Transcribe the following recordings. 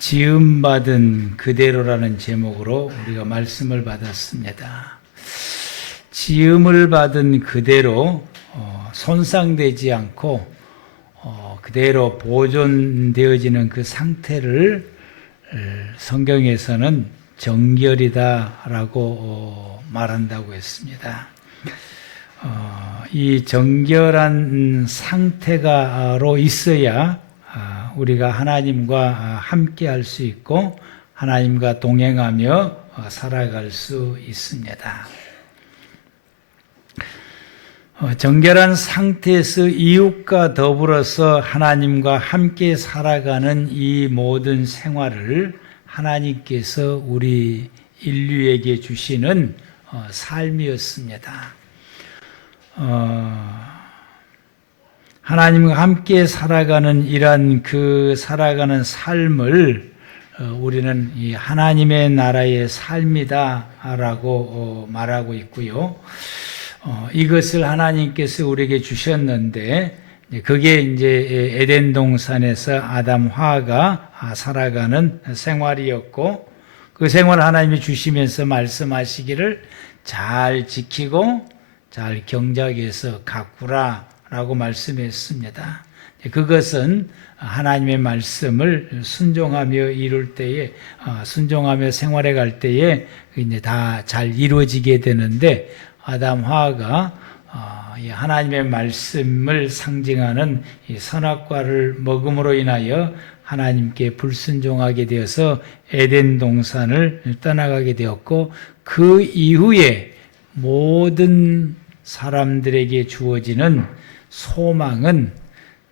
지음받은 그대로라는 제목으로 우리가 말씀을 받았습니다. 지음을 받은 그대로 손상되지 않고 그대로 보존되어지는 그 상태를 성경에서는 정결이다라고 말한다고 했습니다. 이 정결한 상태가로 있어야 우리가 하나님과 함께 할 수 있고 하나님과 동행하며 살아갈 수 있습니다. 정결한 상태에서 이웃과 더불어서 하나님과 함께 살아가는 이 모든 생활을 하나님께서 우리 인류에게 주시는 삶이었습니다. 하나님과 함께 살아가는 이러한 그 살아가는 삶을 우리는 이 하나님의 나라의 삶이다라고 말하고 있고요. 이것을 하나님께서 우리에게 주셨는데 그게 이제 에덴 동산에서 아담 하와가 살아가는 생활이었고 그 생활을 하나님이 주시면서 말씀하시기를 잘 지키고 잘 경작해서 가꾸라라고 말씀했습니다. 그것은 하나님의 말씀을 순종하며 이룰 때에 순종하며 생활해 갈 때에 이제 다 잘 이루어지게 되는데 아담 하와가 하나님의 말씀을 상징하는 이 선악과를 먹음으로 인하여 하나님께 불순종하게 되어서 에덴 동산을 떠나가게 되었고 그 이후에 모든 사람들에게 주어지는 소망은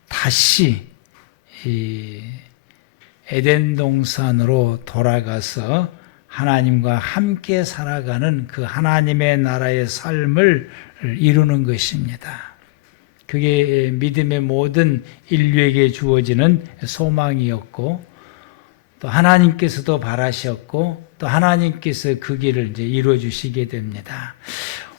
다시 이 에덴 동산으로 돌아가서 하나님과 함께 살아가는 그 하나님의 나라의 삶을 이루는 것입니다. 그게 믿음의 모든 인류에게 주어지는 소망이었고 또 하나님께서도 바라셨고 또 하나님께서 그 길을 이제 이루어 주시게 됩니다.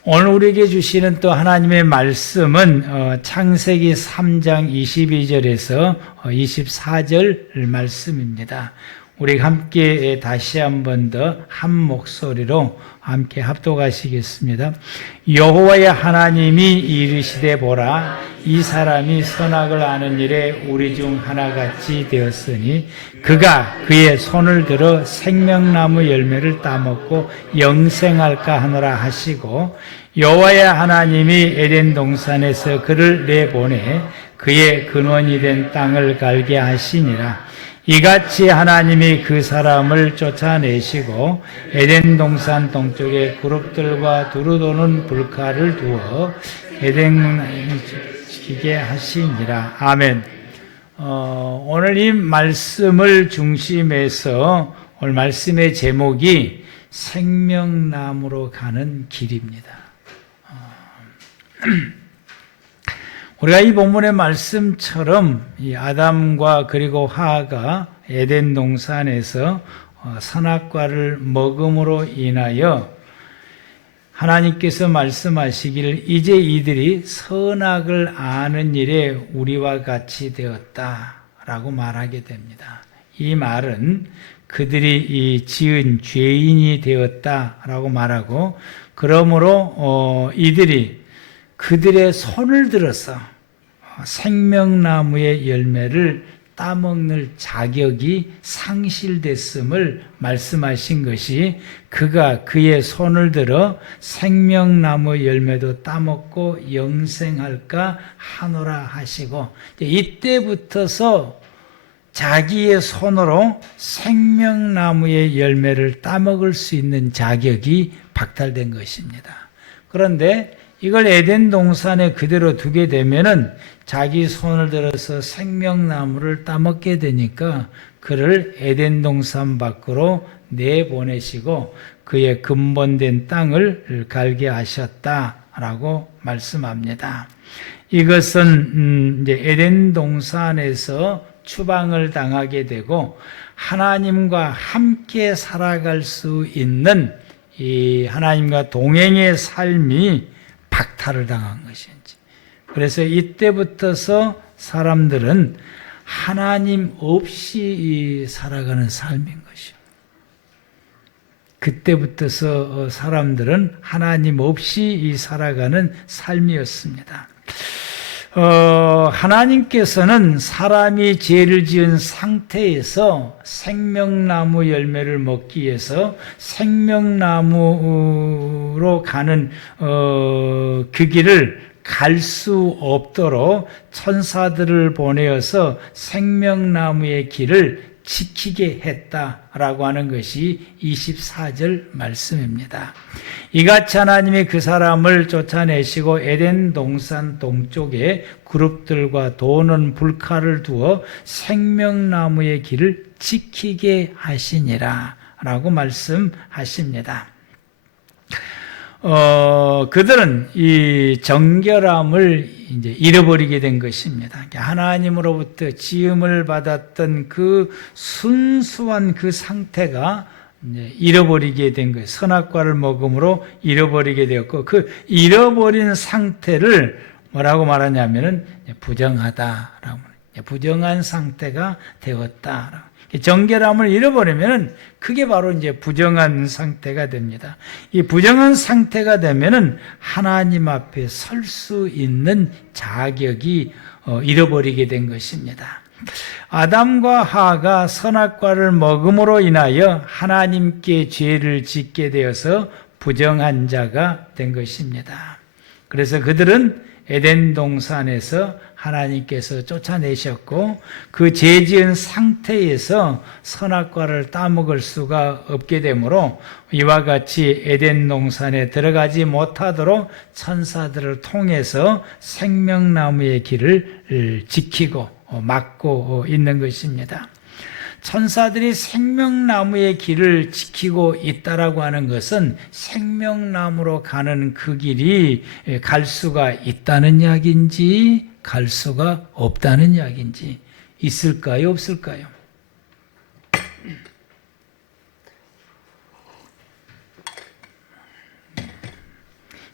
오늘 우리에게 주시는 또 하나님의 말씀은 창세기 3장 22절에서 24절 말씀입니다. 우리 함께 다시 한 번 더 한 목소리로 함께 합독하시겠습니다. 여호와의 하나님이 이르시되 보라 이 사람이 선악을 아는 일에 우리 중 하나같이 되었으니 그가 그의 손을 들어 생명나무 열매를 따먹고 영생할까 하노라 하시고 여호와의 하나님이 에덴 동산에서 그를 내보내 그의 근원이 된 땅을 갈게 하시니라. 이같이 하나님이 그 사람을 쫓아내시고 에덴 동산 동쪽에 그룹들과 두루 도는 불칼을 두어 에덴을 지키게 하시니라. 아멘. 오늘 이 말씀을 중심해서 오늘 말씀의 제목이 생명나무로 가는 길입니다. 우리가 이 본문의 말씀처럼 이 아담과 그리고 하와가 에덴 동산에서 선악과를 먹음으로 인하여 하나님께서 말씀하시기를 이제 이들이 선악을 아는 일에 우리와 같이 되었다라고 말하게 됩니다. 이 말은 그들이 이 지은 죄인이 되었다라고 말하고 그러므로 이들이 그들의 손을 들어서 생명나무의 열매를 따먹는 자격이 상실됐음을 말씀하신 것이 그가 그의 손을 들어 생명나무 열매도 따먹고 영생할까 하노라 하시고 이때부터서 자기의 손으로 생명나무의 열매를 따먹을 수 있는 자격이 박탈된 것입니다. 그런데 이걸 에덴 동산에 그대로 두게 되면은 자기 손을 들어서 생명나무를 따먹게 되니까 그를 에덴 동산 밖으로 내보내시고 그의 근본된 땅을 갈게 하셨다라고 말씀합니다. 이것은 이제 에덴 동산에서 추방을 당하게 되고 하나님과 함께 살아갈 수 있는 이 하나님과 동행의 삶이 박탈을 당한 것인지. 그래서 이때부터서 사람들은 하나님 없이 살아가는 삶인 것이요. 그때부터서 사람들은 하나님 없이 살아가는 삶이었습니다. 하나님께서는 사람이 죄를 지은 상태에서 생명나무 열매를 먹기 위해서 생명나무로 가는 그 길을 갈 수 없도록 천사들을 보내어서 생명나무의 길을 지키게 했다라고 하는 것이 24절 말씀입니다. 이같이 하나님이 그 사람을 쫓아내시고 에덴 동산 동쪽에 그룹들과 도는 불칼을 두어 생명나무의 길을 지키게 하시니라 라고 말씀하십니다. 그들은 이 정결함을 이제 잃어버리게 된 것입니다. 하나님으로부터 지음을 받았던 그 순수한 그 상태가 이제 잃어버리게 된 거예요. 선악과를 먹음으로 잃어버리게 되었고, 그 잃어버린 상태를 뭐라고 말하냐면은 부정하다라고, 부정한 상태가 되었다. 정결함을 잃어버리면은 그게 바로 이제 부정한 상태가 됩니다. 이 부정한 상태가 되면은 하나님 앞에 설 수 있는 자격이 잃어버리게 된 것입니다. 아담과 하와가 선악과를 먹음으로 인하여 하나님께 죄를 짓게 되어서 부정한 자가 된 것입니다. 그래서 그들은 에덴 동산에서 하나님께서 쫓아내셨고 그 죄 지은 상태에서 선악과를 따먹을 수가 없게 되므로 이와 같이 에덴 동산에 들어가지 못하도록 천사들을 통해서 생명나무의 길을 지키고 막고 있는 것입니다. 천사들이 생명나무의 길을 지키고 있다라고 하는 것은 생명나무로 가는 그 길이 갈 수가 있다는 이야기인지 갈 수가 없다는 이야기인지, 있을까요, 없을까요?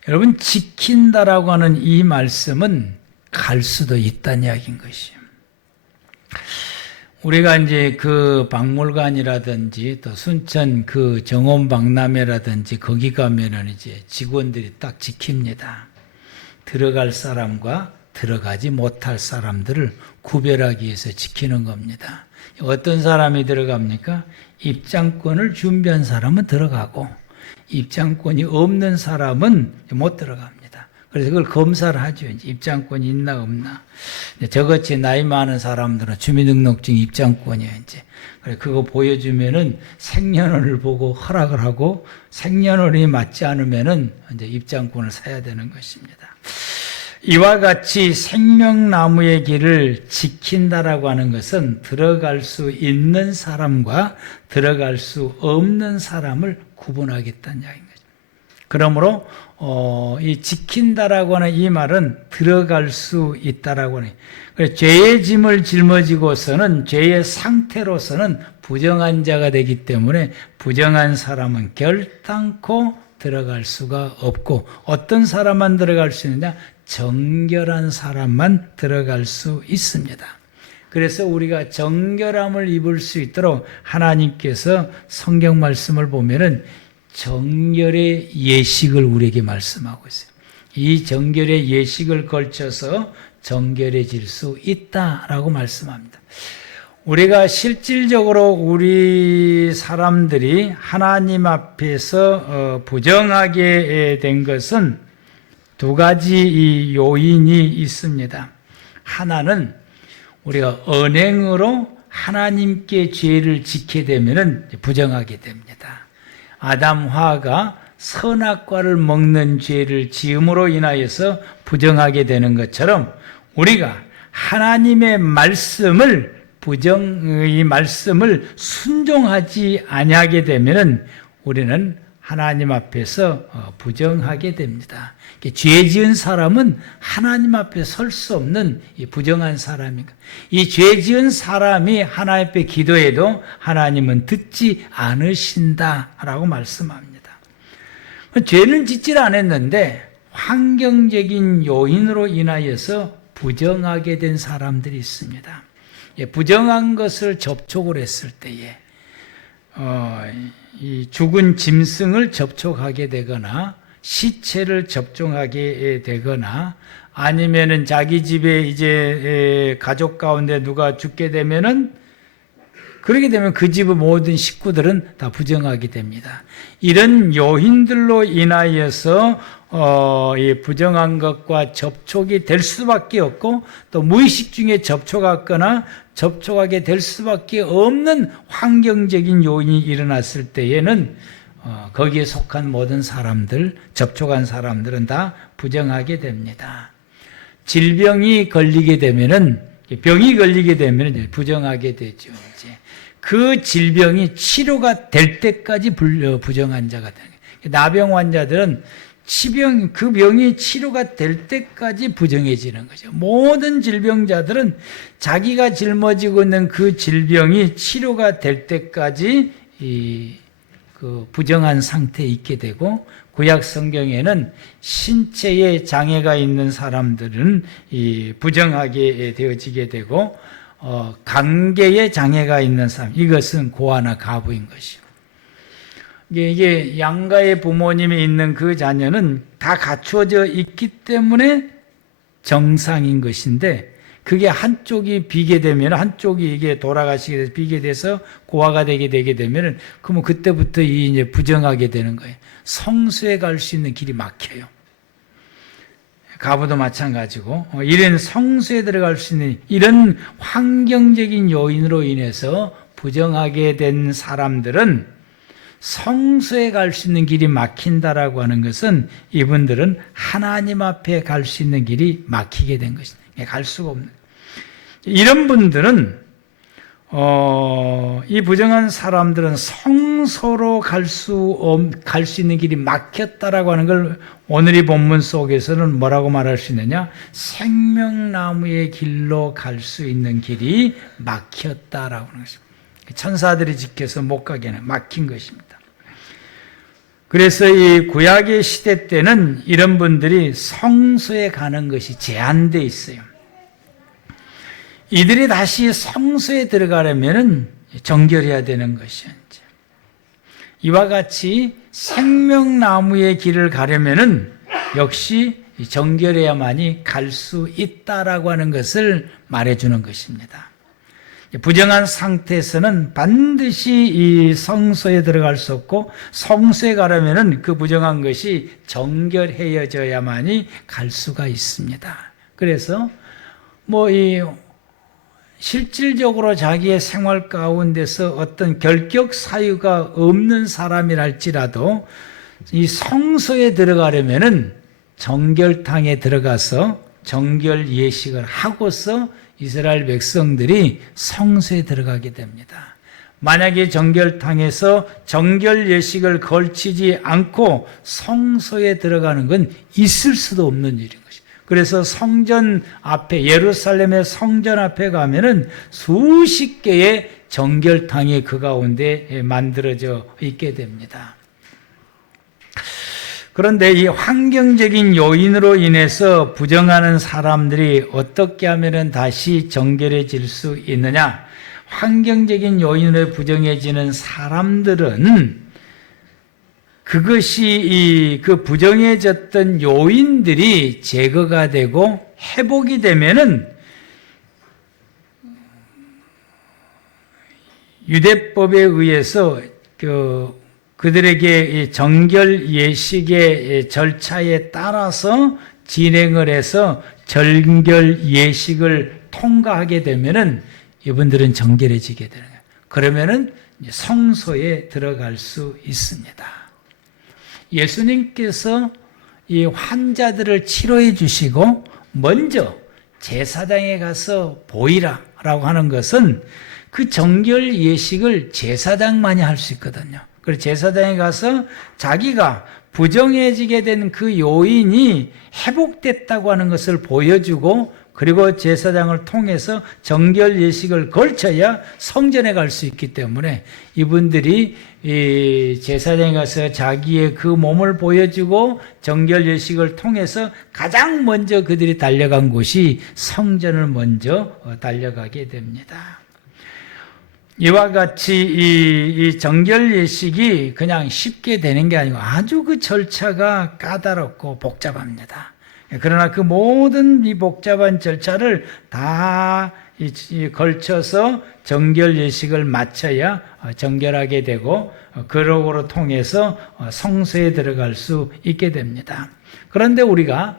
여러분, 지킨다라고 하는 이 말씀은 갈 수도 있다는 이야기인 것이에요. 우리가 이제 그 박물관이라든지 또 순천 그 정원박람회라든지 거기 가면은 이제 직원들이 딱 지킵니다. 들어갈 사람과 들어가지 못할 사람들을 구별하기 위해서 지키는 겁니다. 어떤 사람이 들어갑니까? 입장권을 준비한 사람은 들어가고 입장권이 없는 사람은 못 들어갑니다. 그래서 그걸 검사를 하죠. 입장권이 있나 없나. 저같이 나이 많은 사람들은 주민등록증 입장권이에요. 이제 그거 보여주면은 생년월일 보고 허락을 하고 생년월일이 맞지 않으면은 이제 입장권을 사야 되는 것입니다. 이와 같이 생명나무의 길을 지킨다라고 하는 것은 들어갈 수 있는 사람과 들어갈 수 없는 사람을 구분하겠다는 이야기인 거죠. 그러므로 이 지킨다라고 하는 이 말은 들어갈 수 있다라고 하는, 죄의 짐을 짊어지고서는 죄의 상태로서는 부정한 자가 되기 때문에 부정한 사람은 결단코 들어갈 수가 없고, 어떤 사람만 들어갈 수 있느냐? 정결한 사람만 들어갈 수 있습니다. 그래서 우리가 정결함을 입을 수 있도록 하나님께서 성경 말씀을 보면은 정결의 예식을 우리에게 말씀하고 있어요. 이 정결의 예식을 걸쳐서 정결해질 수 있다라고 말씀합니다. 우리가 실질적으로 우리 사람들이 하나님 앞에서 부정하게 된 것은 두 가지 요인이 있습니다. 하나는 우리가 언행으로 하나님께 죄를 지게 되면 부정하게 됩니다. 아담 하와가 선악과를 먹는 죄를 지음으로 인하여서 부정하게 되는 것처럼 우리가 하나님의 말씀을 이 말씀을 순종하지 아니하게 되면은 우리는 하나님 앞에서 부정하게 됩니다. 죄 지은 사람은 하나님 앞에 설 수 없는 부정한 사람입니다. 이 죄 지은 사람이 하나님 앞에 기도해도 하나님은 듣지 않으신다라고 말씀합니다. 죄는 짓질 않았는데 환경적인 요인으로 인하여서 부정하게 된 사람들이 있습니다. 부정한 것을 접촉을 했을 때에 이 죽은 짐승을 접촉하게 되거나 시체를 접촉하게 되거나 아니면은 자기 집에 이제 가족 가운데 누가 죽게 되면은 그렇게 되면 그 집의 모든 식구들은 다 부정하게 됩니다. 이런 요인들로 인하여서 이 부정한 것과 접촉이 될 수밖에 없고 또 무의식 중에 접촉하거나 접촉하게 될 수밖에 없는 환경적인 요인이 일어났을 때에는 거기에 속한 모든 사람들, 접촉한 사람들은 다 부정하게 됩니다. 질병이 걸리게 되면은 병이 걸리게 되면 부정하게 되죠. 이제 그 질병이 치료가 될 때까지 부정한 자가 되는 거예요. 나병 환자들은 그 병이 치료가 될 때까지 부정해지는 거죠. 모든 질병자들은 자기가 짊어지고 있는 그 질병이 치료가 될 때까지 그 부정한 상태에 있게 되고, 구약 성경에는 신체에 장애가 있는 사람들은 부정하게 되어지게 되고, 관계에 장애가 있는 사람, 이것은 고아나 가부인 것이요. 이게 양가의 부모님이 있는 그 자녀는 다 갖추어져 있기 때문에 정상인 것인데, 그게 한쪽이 비게 되면, 한쪽이 이게 돌아가시게 돼서 비게 돼서 고아가 되게 되면, 그러면 그때부터 이제 부정하게 되는 거예요. 성수에 갈 수 있는 길이 막혀요. 가부도 마찬가지고, 이런 성수에 들어갈 수 있는 이런 환경적인 요인으로 인해서 부정하게 된 사람들은 성수에 갈 수 있는 길이 막힌다라고 하는 것은 이분들은 하나님 앞에 갈 수 있는 길이 막히게 된 것입니다. 갈 수가 없는. 이런 분들은 이 부정한 사람들은 성소로 갈 수 있는 길이 막혔다라고 하는 걸 오늘 이 본문 속에서는 뭐라고 말할 수 있느냐? 생명나무의 길로 갈 수 있는 길이 막혔다라고 하는 것입니다. 천사들이 지켜서 못 가게 막힌 것입니다. 그래서 이 구약의 시대 때는 이런 분들이 성소에 가는 것이 제한되어 있어요. 이들이 다시 성소에 들어가려면 정결해야 되는 것이죠. 이와 같이 생명나무의 길을 가려면 역시 정결해야만이 갈 수 있다라고 하는 것을 말해주는 것입니다. 부정한 상태에서는 반드시 이 성소에 들어갈 수 없고, 성소에 가려면 그 부정한 것이 정결해져야만이 갈 수가 있습니다. 그래서 실질적으로 자기의 생활 가운데서 어떤 결격 사유가 없는 사람이랄지라도 이 성소에 들어가려면은 정결탕에 들어가서 정결 예식을 하고서 이스라엘 백성들이 성소에 들어가게 됩니다. 만약에 정결탕에서 정결 예식을 걸치지 않고 성소에 들어가는 건 있을 수도 없는 일인 것입니다. 그래서 성전 앞에, 예루살렘의 성전 앞에 가면은 수십 개의 정결탕이 그 가운데 만들어져 있게 됩니다. 그런데 이 환경적인 요인으로 인해서 부정하는 사람들이 어떻게 하면 다시 정결해질 수 있느냐? 환경적인 요인으로 부정해지는 사람들은 그것이 그 부정해졌던 요인들이 제거가 되고 회복이 되면은 유대법에 의해서 그들에게 정결 예식의 절차에 따라서 진행을 해서 정결 예식을 통과하게 되면은 이분들은 정결해지게 되는 거예요. 그러면은 성소에 들어갈 수 있습니다. 예수님께서 이 환자들을 치료해 주시고 먼저 제사장에 가서 보이라라고 하는 것은 그 정결 예식을 제사장만이 할 수 있거든요. 그래서 제사장에 가서 자기가 부정해지게 된 그 요인이 회복됐다고 하는 것을 보여주고 그리고 제사장을 통해서 정결 예식을 걸쳐야 성전에 갈 수 있기 때문에 이분들이 이 제사장에 가서 자기의 그 몸을 보여주고 정결 예식을 통해서 가장 먼저 그들이 달려간 곳이 성전을 먼저 달려가게 됩니다. 이와 같이 이 정결 예식이 그냥 쉽게 되는 게 아니고 아주 그 절차가 까다롭고 복잡합니다. 그러나 그 모든 이 복잡한 절차를 다 걸쳐서 정결 예식을 마쳐야 정결하게 되고 그러고로 통해서 성소에 들어갈 수 있게 됩니다. 그런데 우리가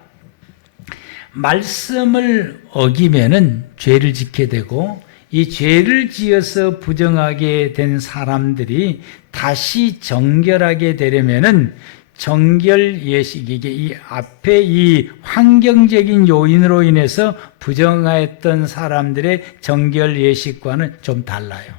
말씀을 어기면은 죄를 짓게 되고 이 죄를 지어서 부정하게 된 사람들이 다시 정결하게 되려면은 정결 예식, 이게 이 앞에 이 환경적인 요인으로 인해서 부정하였던 사람들의 정결 예식과는 좀 달라요.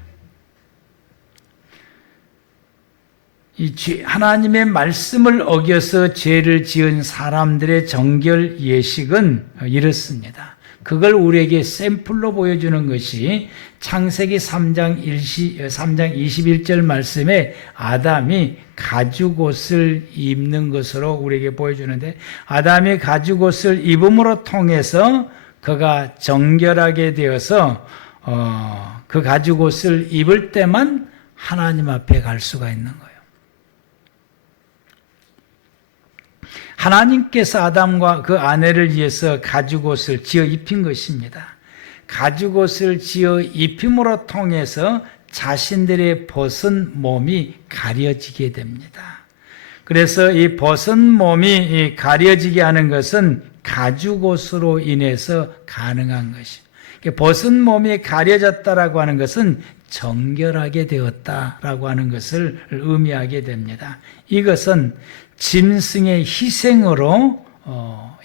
하나님의 말씀을 어겨서 죄를 지은 사람들의 정결 예식은 이렇습니다. 그걸 우리에게 샘플로 보여주는 것이 창세기 3장 21절 말씀에 아담이 가죽옷을 입는 것으로 우리에게 보여주는데, 아담이 가죽옷을 입음으로 통해서 그가 정결하게 되어서 그 가죽옷을 입을 때만 하나님 앞에 갈 수가 있는 거예요. 하나님께서 아담과 그 아내를 위해서 가죽옷을 지어 입힌 것입니다. 가죽옷을 지어 입힘으로 통해서 자신들의 벗은 몸이 가려지게 됩니다. 그래서 이 벗은 몸이 가려지게 하는 것은 가죽옷으로 인해서 가능한 것입니다. 벗은 몸이 가려졌다라고 하는 것은 정결하게 되었다라고 하는 것을 의미하게 됩니다. 이것은 짐승의 희생으로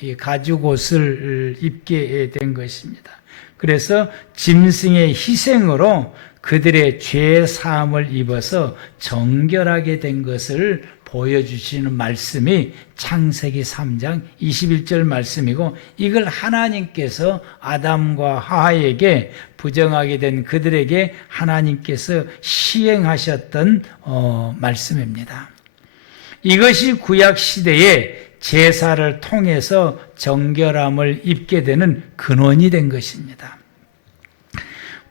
이 가죽옷을 입게 된 것입니다. 그래서 짐승의 희생으로 그들의 죄 사함을 입어서 정결하게 된 것을 보여주시는 말씀이 창세기 3장 21절 말씀이고, 이걸 하나님께서 아담과 하와에게 부정하게 된 그들에게 하나님께서 시행하셨던 말씀입니다. 이것이 구약시대에 제사를 통해서 정결함을 입게 되는 근원이 된 것입니다.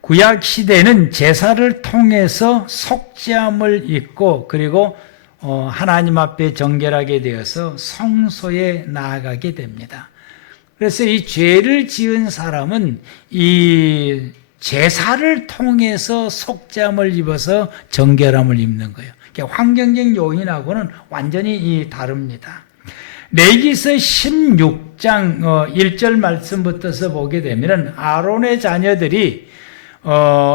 구약시대는 제사를 통해서 속죄함을 입고 그리고 하나님 앞에 정결하게 되어서 성소에 나아가게 됩니다. 그래서 이 죄를 지은 사람은 이 제사를 통해서 속죄함을 입어서 정결함을 입는 거예요. 환경적 요인하고는 완전히 다릅니다. 레위기서 16장 1절 말씀부터서 보게 되면 아론의 자녀들이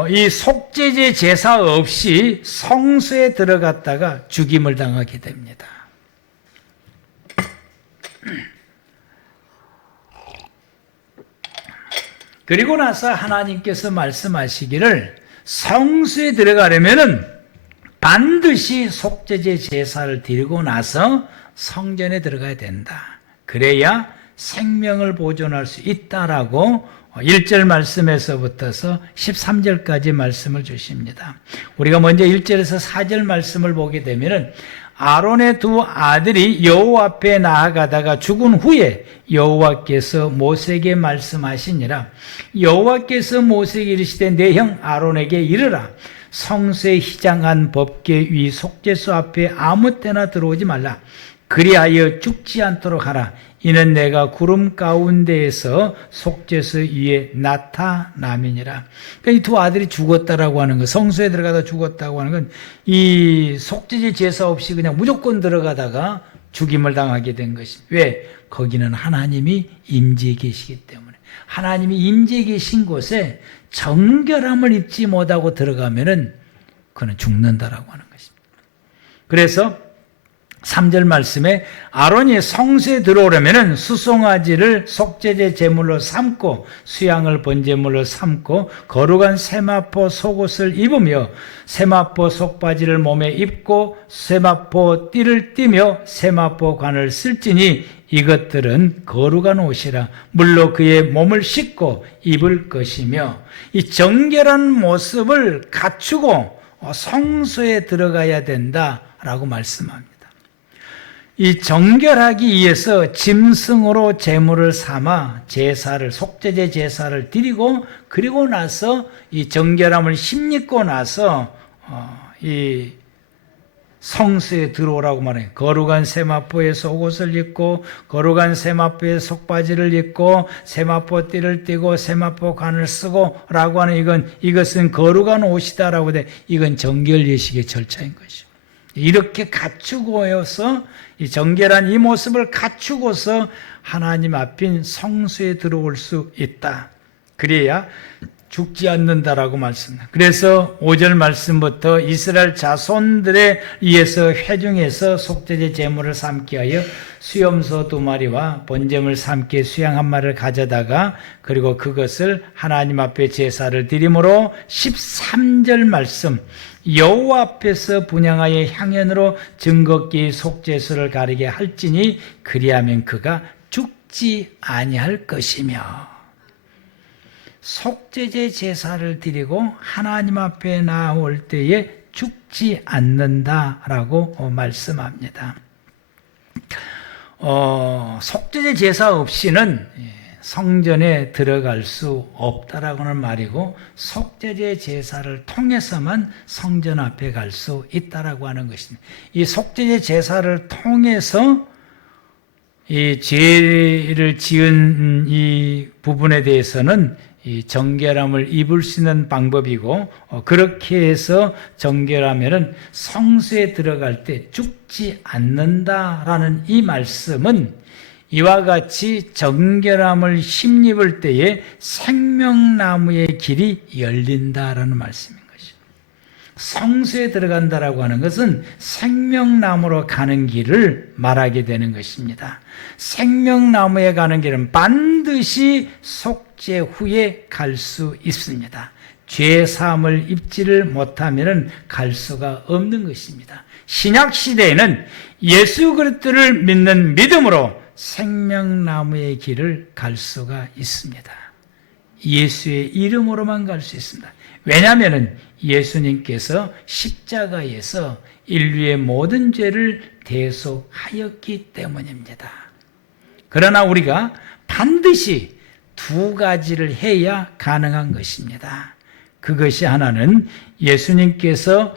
이 속죄제 제사 없이 성소에 들어갔다가 죽임을 당하게 됩니다. 그리고 나서 하나님께서 말씀하시기를 성소에 들어가려면은 반드시 속죄제 제사를 드리고 나서 성전에 들어가야 된다. 그래야 생명을 보존할 수 있다라고 1절 말씀에서부터서 13절까지 말씀을 주십니다. 우리가 먼저 1절에서 4절 말씀을 보게 되면 아론의 두 아들이 여호와 앞에 나아가다가 죽은 후에 여호와께서 모세에게 말씀하시니라. 여호와께서 모세에게 이르시되 내 형 아론에게 이르라. 성소의 희장한 법궤 위 속죄소 앞에 아무 때나 들어오지 말라. 그리하여 죽지 않도록 하라. 이는 내가 구름 가운데에서 속죄소 위에 나타남이니라. 그러니까 이 두 아들이 죽었다라고 하는 것, 성소에 들어가다 죽었다고 하는 건 이 속죄제 제사 없이 그냥 무조건 들어가다가 죽임을 당하게 된 것입니다. 왜? 거기는 하나님이 임재해 계시기 때문에. 하나님이 임재해 계신 곳에 정결함을 입지 못하고 들어가면은 그는 죽는다라고 하는 것입니다. 그래서 3절 말씀에 아론이 성소에 들어오려면은 수송아지를 속죄제 제물로 삼고 수양을 번제물로 삼고 거룩한 세마포 속옷을 입으며 세마포 속바지를 몸에 입고 세마포 띠를 띠며 세마포 관을 쓸지니 이것들은 거룩한 옷이라 물로 그의 몸을 씻고 입을 것이며 이 정결한 모습을 갖추고 성소에 들어가야 된다라고 말씀합니다. 이 정결하기 위해서 짐승으로 제물을 삼아 제사를 속죄제 제사를 드리고 그리고 나서 이 정결함을 힘입고 나서 이 성소에 들어오라고 말해요. 거룩한 세마포에 속옷을 입고 거룩한 세마포에 속바지를 입고 세마포 띠를 띠고 세마포 관을 쓰고 라고 하는 이것은 거룩한 옷이다라고 돼. 이건 정결 예식의 절차인 것이죠. 이렇게 갖추고서 이 정결한 이 모습을 갖추고서 하나님 앞인 성소에 들어올 수 있다. 그래야 죽지 않는다라고 말씀합니다. 그래서 5절 말씀부터 이스라엘 자손들에 의해서 회중에서 속죄제 제물을 삼게 하여 수염소 2마리와 번제물 삼게 수양 1마리를 가져다가 그리고 그것을 하나님 앞에 제사를 드림으로 13절 말씀 여호와 앞에서 분향하여 향연으로 증거기 속죄소를 가리게 할지니 그리하면 그가 죽지 아니할 것이며 속죄제 제사를 드리고 하나님 앞에 나올 때에 죽지 않는다라고 말씀합니다. 속죄제 제사 없이는 성전에 들어갈 수 없다라고는 말이고 속죄제 제사를 통해서만 성전 앞에 갈 수 있다라고 하는 것입니다. 이 속죄제 제사를 통해서 이 죄를 지은 이 부분에 대해서는 이 정결함을 입을 수 있는 방법이고 그렇게 해서 정결하면은 성소에 들어갈 때 죽지 않는다라는 이 말씀은 이와 같이 정결함을 힘입을 때에 생명나무의 길이 열린다라는 말씀인 것입니다. 성소에 들어간다라고 하는 것은 생명나무로 가는 길을 말하게 되는 것입니다. 생명나무에 가는 길은 반드시 속죄 후에 갈 수 있습니다. 죄 사함을 입지를 못하면 갈 수가 없는 것입니다. 신약 시대에는 예수 그리스도를 믿는 믿음으로 생명나무의 길을 갈 수가 있습니다. 예수의 이름으로만 갈 수 있습니다. 왜냐하면 예수님께서 십자가에서 인류의 모든 죄를 대속하였기 때문입니다. 그러나 우리가 반드시 2가지를 해야 가능한 것입니다. 그것이 하나는 예수님께서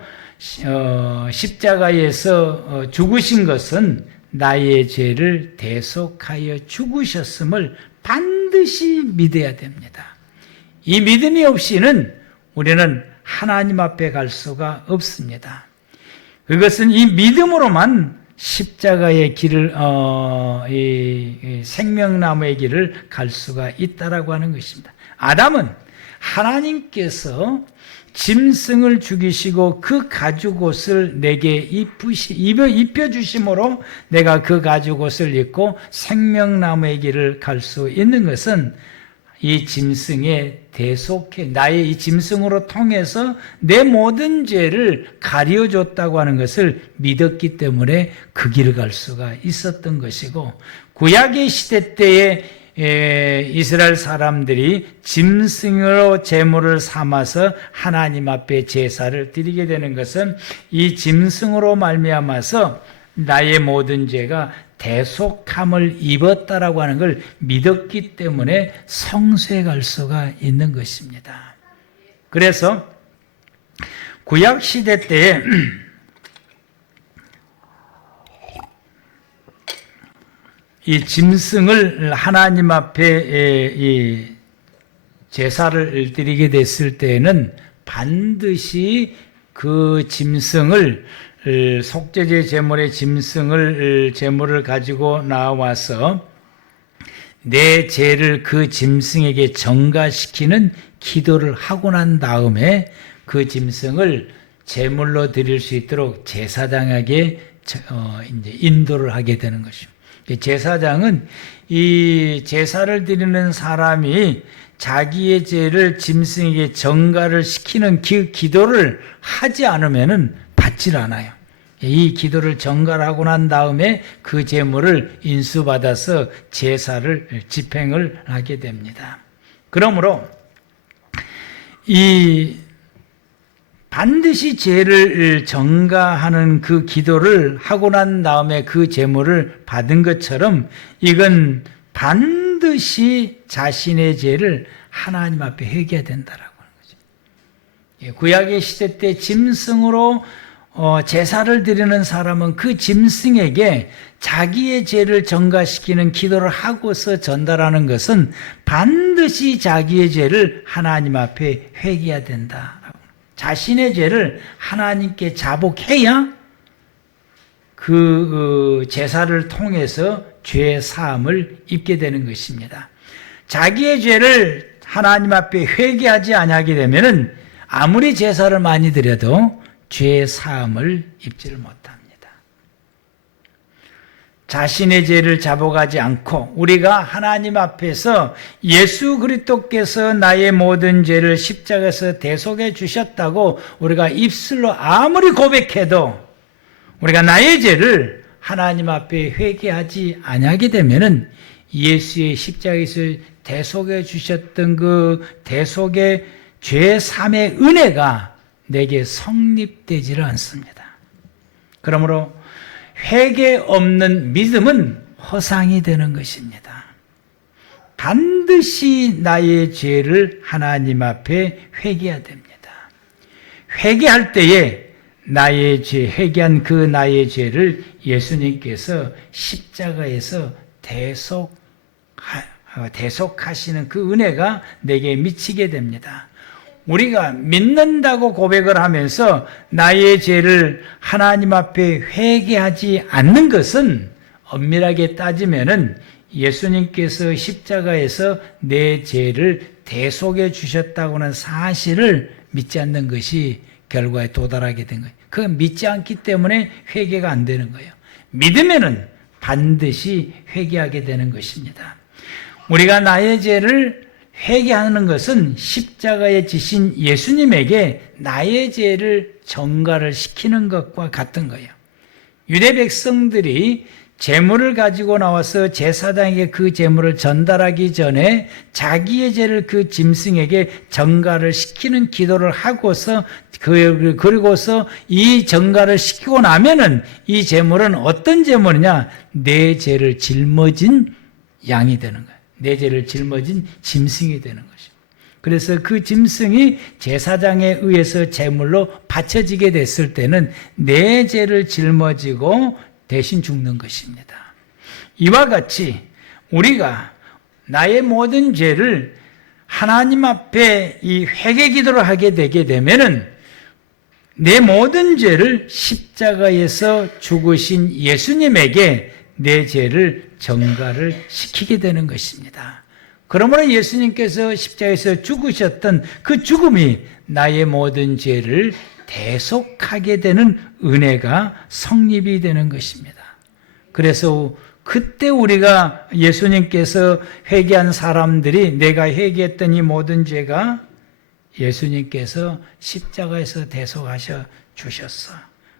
십자가에서 죽으신 것은 나의 죄를 대속하여 죽으셨음을 반드시 믿어야 됩니다. 이 믿음이 없이는 우리는 하나님 앞에 갈 수가 없습니다. 그것은 이 믿음으로만 십자가의 길을 이 생명나무의 길을 갈 수가 있다라고 하는 것입니다. 아담은 하나님께서 짐승을 죽이시고 그 가죽옷을 내게 입혀주심으로 내가 그 가죽옷을 입고 생명나무의 길을 갈 수 있는 것은 이 짐승의 대속해 나의 이 짐승으로 통해서 내 모든 죄를 가려줬다고 하는 것을 믿었기 때문에 그 길을 갈 수가 있었던 것이고 구약의 시대 때에 이스라엘 사람들이 짐승으로 제물을 삼아서 하나님 앞에 제사를 드리게 되는 것은 이 짐승으로 말미암아서 나의 모든 죄가 대속함을 입었다라고 하는 걸 믿었기 때문에 성소에 갈 수가 있는 것입니다. 그래서 구약 시대 때에 이 짐승을 하나님 앞에 이 제사를 드리게 됐을 때에는 반드시 그 짐승을 속죄제 제물의 짐승을 제물을 가지고 나와서 내 죄를 그 짐승에게 전가시키는 기도를 하고 난 다음에 그 짐승을 제물로 드릴 수 있도록 제사장에게 이제 인도를 하게 되는 것입니다. 제사장은 이 제사를 드리는 사람이 자기의 죄를 짐승에게 전가를 시키는 기도를 하지 않으면 받질 않아요. 이 기도를 전갈하고 난 다음에 그 제물을 인수받아서 제사를 집행을 하게 됩니다. 그러므로 이 반드시 죄를 전가하는 그 기도를 하고 난 다음에 그 제물을 받은 것처럼 이건 반드시 자신의 죄를 하나님 앞에 회개해야 된다라고 하는 거죠. 구약의 시대 때 짐승으로 제사를 드리는 사람은 그 짐승에게 자기의 죄를 전가시키는 기도를 하고서 전달하는 것은 반드시 자기의 죄를 하나님 앞에 회개해야 된다. 자신의 죄를 하나님께 자복해야 그 제사를 통해서 죄 사함을 입게 되는 것입니다. 자기의 죄를 하나님 앞에 회개하지 아니하게 되면은 아무리 제사를 많이 드려도 죄 사함을 입지를 못합니다. 자신의 죄를 자복하지 않고 우리가 하나님 앞에서 예수 그리스도께서 나의 모든 죄를 십자가에서 대속해 주셨다고 우리가 입술로 아무리 고백해도 우리가 나의 죄를 하나님 앞에 회개하지 아니하게 되면은 예수의 십자가에서 대속해 주셨던 그 대속의 죄 사함의 은혜가 내게 성립되지를 않습니다. 그러므로 회개 없는 믿음은 허상이 되는 것입니다. 반드시 나의 죄를 하나님 앞에 회개해야 됩니다. 회개할 때에 나의 죄, 회개한 그 나의 죄를 예수님께서 십자가에서 대속하시는 그 은혜가 내게 미치게 됩니다. 우리가 믿는다고 고백을 하면서 나의 죄를 하나님 앞에 회개하지 않는 것은 엄밀하게 따지면은 예수님께서 십자가에서 내 죄를 대속해 주셨다고는 사실을 믿지 않는 것이 결과에 도달하게 된 거예요. 그건 믿지 않기 때문에 회개가 안 되는 거예요. 믿으면은 반드시 회개하게 되는 것입니다. 우리가 나의 죄를 회개하는 것은 십자가에 지신 예수님에게 나의 죄를 전가를 시키는 것과 같은 거예요. 유대 백성들이 제물을 가지고 나와서 제사장에게 그 제물을 전달하기 전에 자기의 죄를 그 짐승에게 전가를 시키는 기도를 하고서 그리고서 이 전가를 시키고 나면은 이 제물은 어떤 제물이냐? 내 죄를 짊어진 양이 되는 거예요. 내 죄를 짊어진 짐승이 되는 것입니다. 그래서 그 짐승이 제사장에 의해서 제물로 바쳐지게 됐을 때는 내 죄를 짊어지고 대신 죽는 것입니다. 이와 같이 우리가 나의 모든 죄를 하나님 앞에 이 회개 기도를 하게 되게 되면은 내 모든 죄를 십자가에서 죽으신 예수님에게 내 죄를 전가를 시키게 되는 것입니다. 그러므로 예수님께서 십자가에서 죽으셨던 그 죽음이 나의 모든 죄를 대속하게 되는 은혜가 성립이 되는 것입니다. 그래서 그때 우리가 예수님께서 회개한 사람들이 내가 회개했던 이 모든 죄가 예수님께서 십자가에서 대속하셔 주셨어.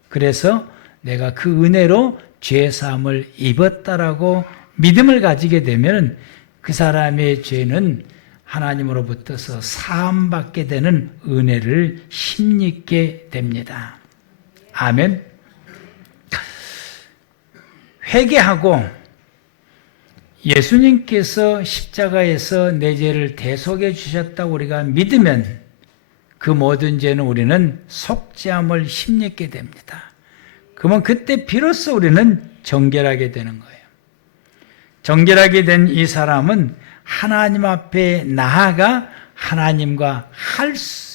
그래서 내가 그 은혜로 죄사함을 입었다라고 믿음을 가지게 되면 그 사람의 죄는 하나님으로부터서 사함받게 되는 은혜를 힘입게 됩니다. 아멘. 회개하고 예수님께서 십자가에서 내 죄를 대속해 주셨다고 우리가 믿으면 그 모든 죄는 우리는 속죄함을 힘입게 됩니다. 그러면 그때 비로소 우리는 정결하게 되는 거예요. 정결하게 된 이 사람은 하나님 앞에 나아가 하나님과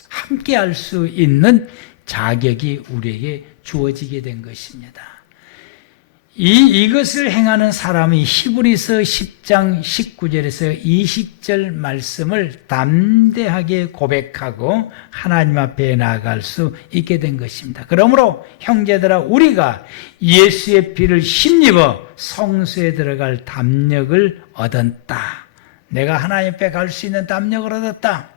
함께 할 수 있는 자격이 우리에게 주어지게 된 것입니다. 이것을 행하는 사람이 히브리서 10장 19절에서 20절 말씀을 담대하게 고백하고 하나님 앞에 나아갈 수 있게 된 것입니다. 그러므로 형제들아 우리가 예수의 피를 힘입어 성소에 들어갈 담력을 얻었다. 내가 하나님 앞에 갈 수 있는 담력을 얻었다.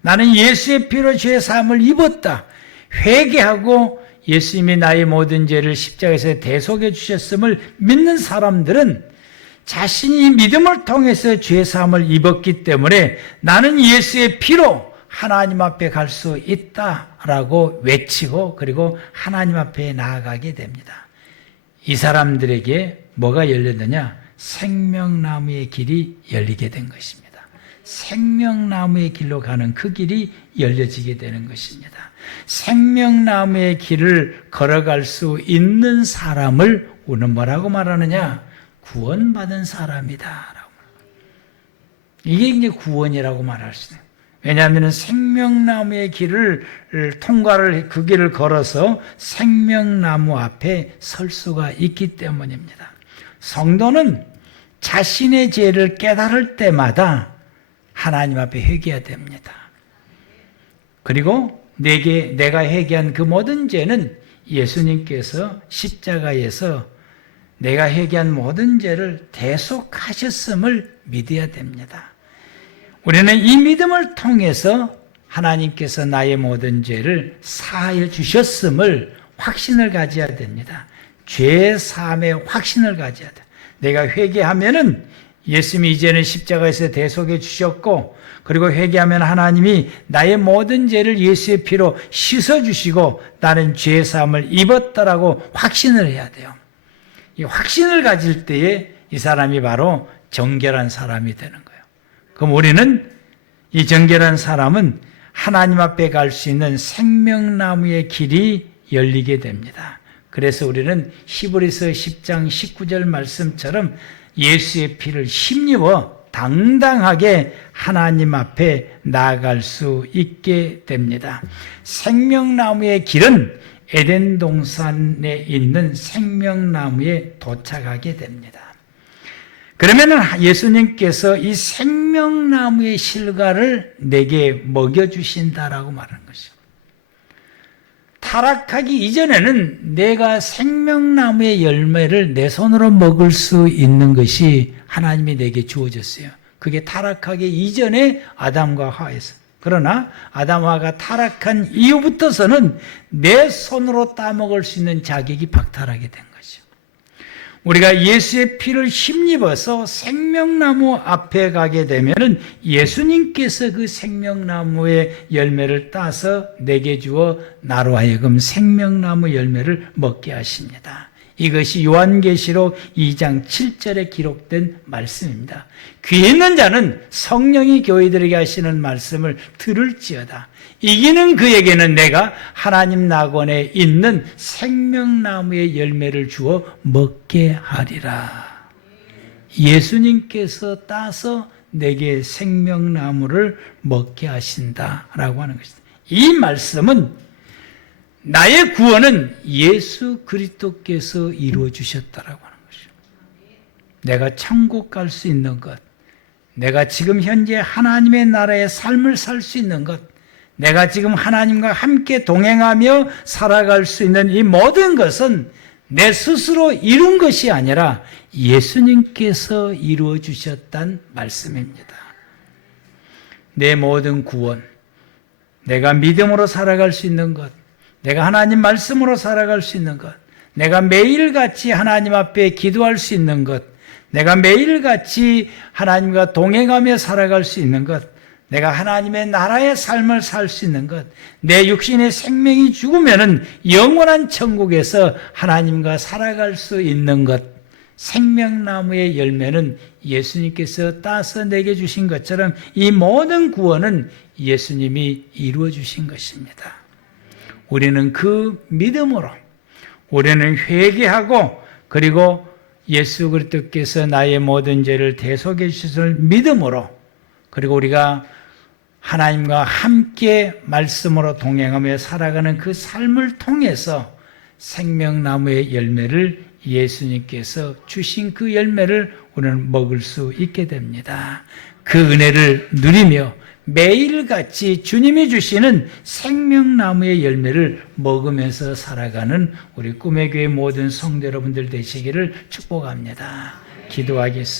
나는 예수의 피로 죄 사함을 입었다. 회개하고 예수님이 나의 모든 죄를 십자가에서 대속해 주셨음을 믿는 사람들은 자신이 믿음을 통해서 죄사함을 입었기 때문에 나는 예수의 피로 하나님 앞에 갈 수 있다라고 외치고 그리고 하나님 앞에 나아가게 됩니다. 이 사람들에게 뭐가 열렸느냐? 생명나무의 길이 열리게 된 것입니다. 생명나무의 길로 가는 그 길이 열려지게 되는 것입니다. 생명나무의 길을 걸어갈 수 있는 사람을 우리는 뭐라고 말하느냐? 구원받은 사람이다. 이게 이제 구원이라고 말할 수 있어요. 왜냐하면 생명나무의 길을 통과를 그 길을 걸어서 생명나무 앞에 설 수가 있기 때문입니다. 성도는 자신의 죄를 깨달을 때마다 하나님 앞에 회개해야 됩니다. 그리고 내가 회개한 그 모든 죄는 예수님께서 십자가에서 내가 회개한 모든 죄를 대속하셨음을 믿어야 됩니다. 우리는 이 믿음을 통해서 하나님께서 나의 모든 죄를 사하여 주셨음을 확신을 가져야 됩니다. 죄 사함의 확신을 가져야 돼. 내가 회개하면은 예수님이 이제는 십자가에서 대속해 주셨고, 그리고 회개하면 하나님이 나의 모든 죄를 예수의 피로 씻어주시고 나는 죄 사함을 입었다라고 확신을 해야 돼요. 이 확신을 가질 때에 이 사람이 바로 정결한 사람이 되는 거예요. 그럼 우리는 이 정결한 사람은 하나님 앞에 갈 수 있는 생명나무의 길이 열리게 됩니다. 그래서 우리는 히브리서 10장 19절 말씀처럼 예수의 피를 힘입어 당당하게 하나님 앞에 나아갈 수 있게 됩니다. 생명나무의 길은 에덴 동산에 있는 생명나무에 도착하게 됩니다. 그러면 예수님께서 이 생명나무의 실과를 내게 먹여주신다라고 말하는 것이죠. 타락하기 이전에는 내가 생명나무의 열매를 내 손으로 먹을 수 있는 것이 하나님이 내게 주어졌어요. 그게 타락하기 이전에 아담과 하와에서. 그러나 아담하가 타락한 이후부터서는 내 손으로 따먹을 수 있는 자격이 박탈하게 된 거죠. 우리가 예수의 피를 힘입어서 생명나무 앞에 가게 되면은 예수님께서 그 생명나무의 열매를 따서 내게 주어 나로 하여금 생명나무 열매를 먹게 하십니다. 이것이 요한계시록 2장 7절에 기록된 말씀입니다. 귀 있는 자는 성령이 교회들에게 하시는 말씀을 들을지어다. 이기는 그에게는 내가 하나님 낙원에 있는 생명나무의 열매를 주어 먹게 하리라. 예수님께서 따서 내게 생명나무를 먹게 하신다라고 하는 것입니다. 이 말씀은 나의 구원은 예수 그리스도께서 이루어 주셨다라고 하는 것이죠. 내가 천국 갈 수 있는 것, 내가 지금 현재 하나님의 나라의 삶을 살 수 있는 것, 내가 지금 하나님과 함께 동행하며 살아갈 수 있는 이 모든 것은 내 스스로 이룬 것이 아니라 예수님께서 이루어 주셨단 말씀입니다. 내 모든 구원, 내가 믿음으로 살아갈 수 있는 것, 내가 하나님 말씀으로 살아갈 수 있는 것, 내가 매일같이 하나님 앞에 기도할 수 있는 것, 내가 매일같이 하나님과 동행하며 살아갈 수 있는 것, 내가 하나님의 나라의 삶을 살 수 있는 것, 내 육신의 생명이 죽으면은 영원한 천국에서 하나님과 살아갈 수 있는 것, 생명나무의 열매는 예수님께서 따서 내게 주신 것처럼 이 모든 구원은 예수님이 이루어 주신 것입니다. 우리는 그 믿음으로 우리는 회개하고 그리고 예수 그리스도께서 나의 모든 죄를 대속해 주실 믿음으로 그리고 우리가 하나님과 함께 말씀으로 동행하며 살아가는 그 삶을 통해서 생명나무의 열매를 예수님께서 주신 그 열매를 우리는 먹을 수 있게 됩니다. 그 은혜를 누리며 매일같이 주님이 주시는 생명나무의 열매를 먹으면서 살아가는 우리 꿈의 교회 모든 성도 여러분들 되시기를 축복합니다. 기도하겠습니다.